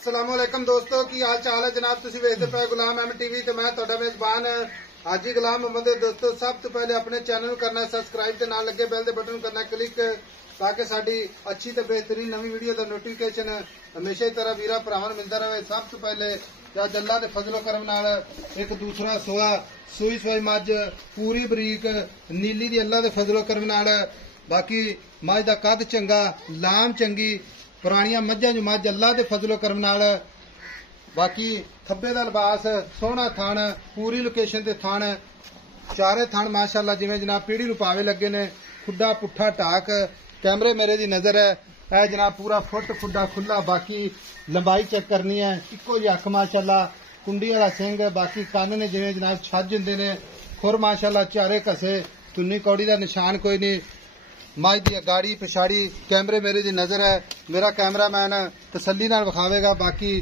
अस्सलामुअलैकुम दोस्तों की हाल चाल है जनाब। तुसीं वेखदे पए गुलाम अहमद टीवी ते मैं तुहाडा मेजबान हाजी गुलाम मोहम्मद। दोस्तों सब तो पहले अपने चैनल करना सब्सक्राइब ते नाल लगे बेल दे बटन करना क्लिक ताकि साडी अच्छी ते बेहतरीन नवी वीडियो दा नोटिफिकेशन हमेशा ही तरह वीरा भरावां मिलता रहे। सब तो पहले जद अल्लाह दे फजलो करम नाल एक दूसरा सोआ सूई सोई मझ पूरी बरीक नीली दी अल्लाह दे फजलो करम नाल। बाकी मझ दा कद चंगा लाम चंगी पुरानियां मझां जो मझ अल्लाह दे फजलो करम नाल। बाकी खब्बे दा लिबास सोहना थण पूरी लोकेशन ते थण चारे थण माशाअल्लाह जिवें जनाब पीढ़ी नूं पावे लगे ने। खुड्डा पुट्ठा टाक कैमरे मेरे दी नजर है ऐ जनाब पूरा फुट खुड्डा खुला। बाकी लंबाई चेक करनी है इक्को जी अख माशाअल्लाह कुंडी वाला सिंह। बाकी कन्न ने जिवें जनाब छज हुंदे ने। खुर माशाअल्लाह चारे घसे तुन्नी कौड़ी दा निशान कोई नहीं। मझ दी अगाड़ी पिछाड़ी कैमरे मेरे दी नजर है। मेरा कैमरामैन तसल्ली नाल विखावेगा। बाकी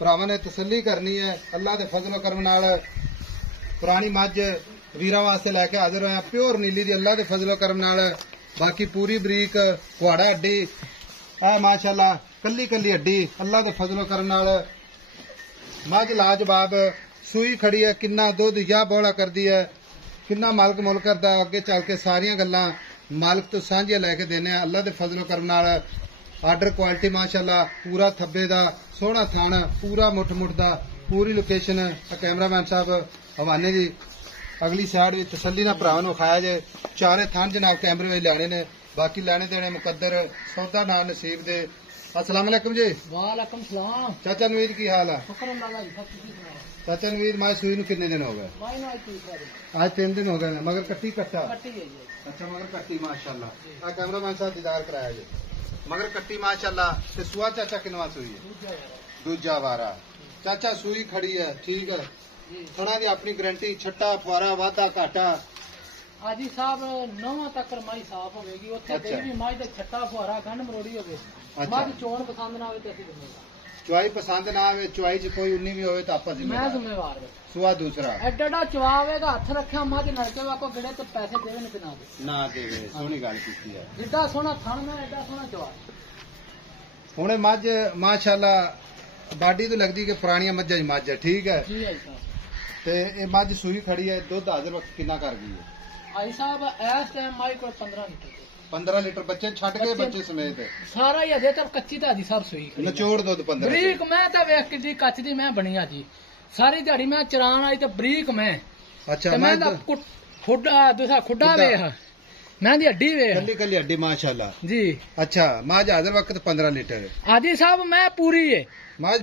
भरावां ने तसल्ली करनी है अल्लाह दे फजलो करम नाल। पुरानी मझ वीरां वास्ते लैके हाजिर होया प्योर नीली दी अल्लाह दे फजलो करम नाल। बाकी पूरी बरीक कुहाड़ा हड्डी है माशाअल्लाह कल्ली कल्ली हड्डी अल्लाह दे फजलो करम नाल। मझ लाजवाब सूई खड़ी है किन्ना दुध या बौला करदी है किन्ना मालक मुल करदा अगे चल के सारियां गल्लां मालक तो सांझियां लैके देने अल्लाह दे फजलो करम नाल। आर्डर क्वालिटी माशाअल्लाह पूरा थब्बे दा सोहना थान पूरा मुठ मुठ दा पूरी लोकेशन कैमरामैन साहब हवाने दी अगली साइड भी तसल्ली ना भरावां नूं विखाया जे चारे थान जनाब कैमरे में लैने ने। बाकी लैने देने मुकद्दर सौदा ना नसीब दे। अस्सलाम वालेकुम जी। वालेकुम सलाम। चाचा नवीद की हाल है? शुक्र अल्लाह जी। चाचा नवीद मां सूई नूं कितने दिन हो गए? आज 3 दिन हो गए ने मगर कट्टी कट्टा अच्छा मगर कट्टी माशाअल्लाह। आ कैमरामैन साहब दीदार कराया जी मगर कट्टी माशाअल्लाह। ते सुआ चाचा किनवा सूई है? दूजा वारा। चाचा सूई खड़ी है ठीक है। थोड़ा दी अपनी गारंटी छट्टा फुआरा वाधा घाटा हाजी साहब 9 तक माई साफ होगी उत्थे कोई भी माई दा छट्टा फुआरा गंढ मरोड़ी होवे मां दी चोण पसंद ना आवे ते असि जिम्मेवार। चुआई पसंद ना आवे चुआई च कोई 19 भी होवे तो आपा मैं जिम्मेवार। सुआ दूसरा एडा चुआवेगा हथ रखा मां दे नड़के वाको गिड़े तो पैसे देवे ने ना देवे। सोहनी गल कीती है जिद्दा सोहना थण में एडा सोहना चुआ हुणे मझ माशाअल्लाह बाडी तो लगदी कि पुरानियां मझां दी मझ है ठीक है जी हाजी साहब। ते ए मझ सूई खड़ी है दुध हाजिर वक्त कितना कर गई है? हाजी साहब इस टाइम माई को 15 लीटर 15 लीटर बच्चे छट के बच्चे समेत सारा ही अजे तक कच्ची तो हाजी साहब सूई नचोड़ दुध 15 बरीक मैं तो वेख किड्डी कच्च दी मैं बनी जी सारी दिहाड़ी मैं चरान आई तो बरीक मैं अच्छा मैं खुड्डा दूसरा खुड्डा वेख मैं दी हड्डी वेख कल्ली कल्ली हड्डी माशाअल्लाह जी। अच्छा मझ हाजिर वक्त 15 लीटर हाजी साहब मैं पूरी है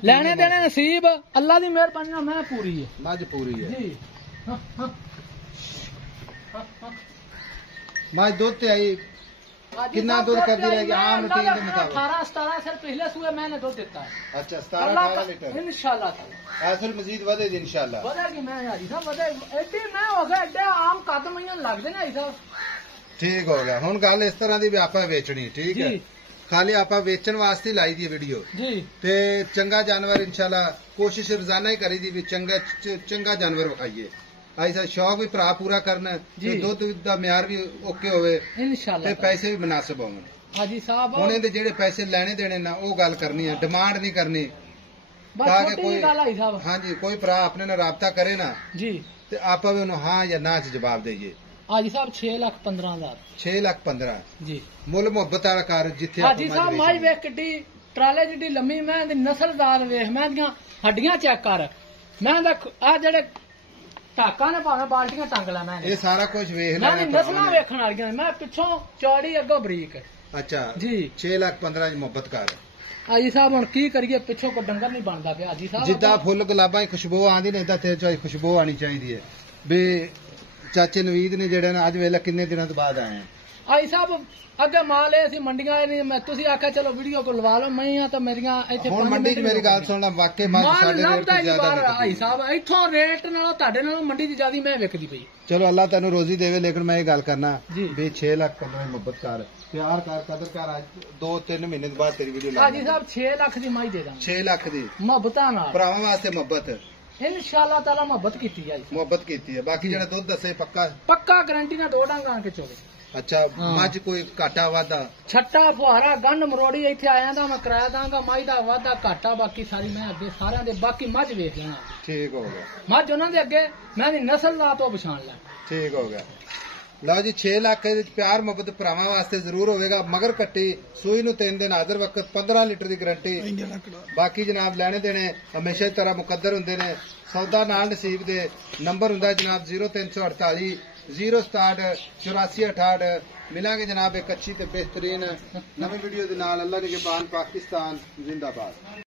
लेने देने नसीब अल्लाह दी मेहरबानी नाल मैं पूरी है मझ पूरी है जी। मझ दुध ते आई कितना दूध कर दी रहेगी आम रूटीन के मुताबिक? 18-17 से पिछले सुबह मैंने दूध देता है। अच्छा 17-18 लीटर इंशाल्लाह ऐसे मजीद वधेगी इंशाल्लाह वधेगी। मैं हाजी साहब वधे एडी मैं हो गया एडे आम कदम इयां लगदे ने हाजी साहब ठीक हो गया। हुण गल इस तरह दी भी आपां वेचनी ठीक है खाली आपां वेचण वास्ते लाई दी वीडियो जी ते चंगा जानवर इंशाल्लाह कोशिश रोजाना ही करी दी भी चंगा जानवर विखाइए। ऐसा शौक भी भरा पूरा करना दुध दा म्यार भी ओके होवे इंशाल्लाह ते पैसे भी मुनासिब होवन हाजी साहब। हुण इहदे जेहड़े पैसे लेने देने ना ओ गल करनी है डिमांड नहीं करनी ताकि कोई हां जी कोई भरा अपने नाल राबता करे ना जी ते आपां भी उन्हें हां या ना च जवाब देइए। हाजी साहब 6,15,000 6,15,000 जी मुल मुहब्बत वाला कर जिथे हाजी साहब माई वेख किड्डी ट्राले जिड्डी लम्मी मैं दी नस्लदार वेख मैं दियां हड्डियां चेक कर मैं आ जेड़े टाका ने भावें बाल्टियां टंग लै मैं ये सारा कुछ वेख लै मैं नस्लां वेखण वालियां मैं पिछों चौड़ी अगों बरीक अच्छा जी 6,15,000 दी मुहब्बत कर हाजी साहब हुण की करिए पिछों को डंगर नहीं बनदा पिया हाजी साहब जिद्दां फुल गुलाबां दी खुशबू आंदी ने इदां तेरे च खुशबू आनी चाहिदी है भी चाचे नवीद ने जेड़े ना अज वेला किन्ने दिनों तो बाद आए हैं आई साहब अगे माल ऐसी मंडियां नहीं मैं तुसी आख्या चलो वीडियो को लवा लो मैं तो मेरियां इत्थे हुण मंडी च मेरी गल सुन वाकई माल साडे रेट तो ज्यादा आई साहब इथों रेट नालों ਤੁਹਾਡੇ नालों मंडी च ज्यादा मैं विकदी पई। चलो अल्लाह तैनू रोजी देवे लेकिन मैं ये गल करना भी 6,15,000 मुहब्बत कर प्यार कर कदर कर आज 2-3 महीने बाद तेरी वीडियो ला हाजी साहब 6 लाख दी माई दे दा 6 लाख दी मुहब्बतां नाल भरावां वास्ते मुहब्बत इंशाअल्लाह ताला मुहब्बत कीती है मुहब्बत कीती है। बाकी जेड़ा दुध दसे पक्का गारंटी ना 2 डंग आण के चोवे ਅੱਛਾ ਮੱਝ ਕੋਈ ਘਾਟਾ ਵਾਧਾ ਛੱਟਾ ਫੁਹਾਰਾ ਗੰਢ ਮਰੋੜੀ ਇੱਥੇ ਆਇਆ ਤਾਂ ਮੈਂ ਕਿਰਾਇਆ ਦਾਂਗਾ ਮਾਈ ਦਾ ਵਾਧਾ ਘਾਟਾ ਬਾਕੀ ਸਾਰੀ ਮੈਂ ਅੱਗੇ ਸਾਰਿਆਂ ਦੇ ਬਾਕੀ ਮੱਝ ਵੇਖ ਲੈਣਾ ਠੀਕ ਹੋ ਗਿਆ ਮੱਝ ਉਹਨਾਂ ਦੇ ਅੱਗੇ ਮੈਂ ਦੀ ਨਸਲ ਦਾ ਤੋਂ ਪਛਾਣ ਲੈ ਠੀਕ ਹੋ ਗਿਆ ਲਓ ਜੀ 6 ਲੱਖ ਦੇ ਪਿਆਰ ਮੁਹੱਬਤ ਭਰਾਵਾਂ ਵਾਸਤੇ ਜ਼ਰੂਰ ਹੋਵੇਗਾ ਮਗਰ ਕੱਟੀ ਸੂਈ ਨੂੰ 3 ਦਿਨ ਹਾਜ਼ਰ ਵਕਤ 15 ਲੀਟਰ ਦੀ ਗਰੰਟੀ ਬਾਕੀ ਜਨਾਬ ਲੈਣੇ ਦੇਣੇ ਹਮੇਸ਼ਾ ਤਰ੍ਹਾਂ ਮੁਕੱਦਰ ਹੁੰਦੇ ਨੇ ਸੌਦਾ ਨਾਲ ਨਸੀਬ ਦੇ ਨੰਬਰ ਹੁੰਦਾ ਜਨਾਬ 0348 067 8468 ਮਿਲਾਂਗੇ ਜਨਾਬ ਇੱਕ ਅੱਛੀ ਤੇ ਬਿਹਤਰੀਨ ਨਵੀਂ ਵੀਡੀਓ ਦੇ ਨਾਲ ਅੱਲਾ ਨਿਗਹਿਬਾਨ ਪਾਕਿਸਤਾਨ ਜ਼ਿੰਦਾਬਾਦ